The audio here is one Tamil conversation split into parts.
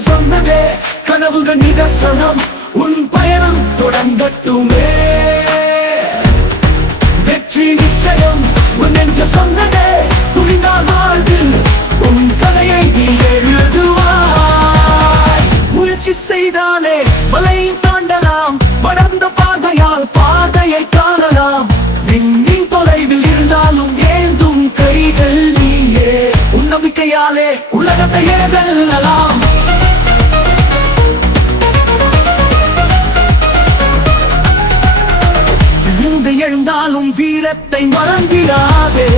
நெஞ்சம் சொன்னதே கனவுகள் நிதர்சனம் உன் பயணம் தொடங்கட்டுமே வெற்றி நிச்சயம் உன் நெஞ்சம் சொன்னதே புரிந்தால் வாழ்வில் உன் கதையை நீ எழுதுவாய் முயற்சி செய்தாலே மலையை தாண்டலாம் வளர்ந்த பாதையால் பாதையை காணலாம் விண்ணின் தொலைவில் இருந்தாலும் ஏந்தும் கைகள் நீயே உன் நம்பிக்கையாலே உலகத்தையே வெல்லலாம் விழுந்து எழுந்தாலும் வீரத்தை மறந்திடாதே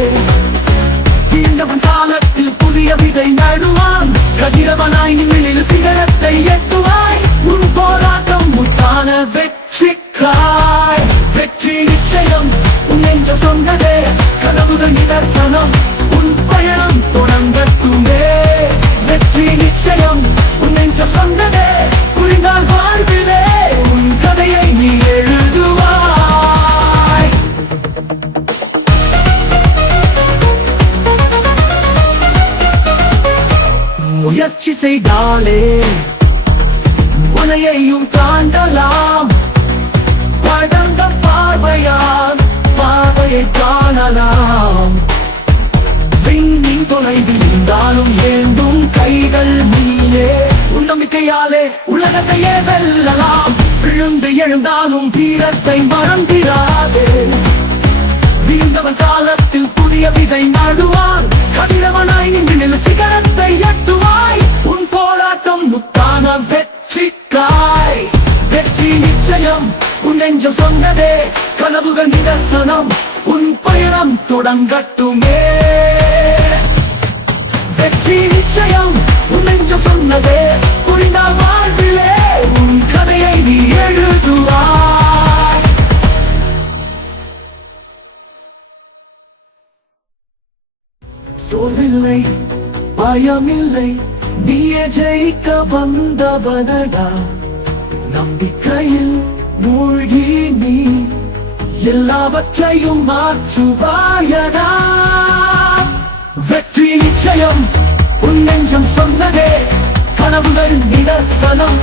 வீழ்ந்தவன் காலத்தில் புதிய விதை நடுவான் கதிரவனாய் நிமிழில் சிகரத்தை எட்டுவாய் உன் போராட்டம் முத்தான வெற்றிக்காய் வெற்றி நிச்சயம் உன் நெஞ்சம் சொன்னதே கனவுகள் நிதர்சனம் உன் பயணம் தொடங்கட்டுமே வெற்றி நிச்சயம் உன் நெஞ்சம் சொன்னதே புரிந்தால் வாழ்விலே உன் கதையை நீ எழுதுவாய் முயற்சி செய்தாலே உனையையும் தாண்டலாம் படர்ந்த பார்வையால் பாதையை காணலாம் விண்ணின் தொலைவில் இருந்தாலும் ஏந்தும் கைகள் நீயே உன் நம்பிக்கையாலே உலகத்தையே வெல்லலாம் விழுந்து எழுந்தாலும் வீரத்தை மறந்திடாதே வீழ்ந்தவன் காலத்தில் புதிய விதை நடுவான் கதிரவனாய் நின்று சிகரத்தை எட்டுவாய் உன் போராட்டம் முத்தான வெற்றிக்காய் வெற்றி நிச்சயம் உன் நெஞ்சம் சொன்னதே கனவுகள் நிதர்சனம் உன் பயணம் தொடங்கட்டுமே வெற்றி நிச்சயம் உன் நெஞ்சம் சொன்னதே புரிந்தால் வாழ்விலே உன் கதையை நீ எழுதுவாய் சோர்வில்லை பயமில்லை நீயே ஜெயிக்க வந்தவனடா நம்பிக்கையில் மூழ்கி நீ எல்லாவற்றையும் மாற்றுவாயடா வெற்றி நிச்சயம் உன் நெஞ்சம் சொன்னதே கனவுகள் நிதர்சனம்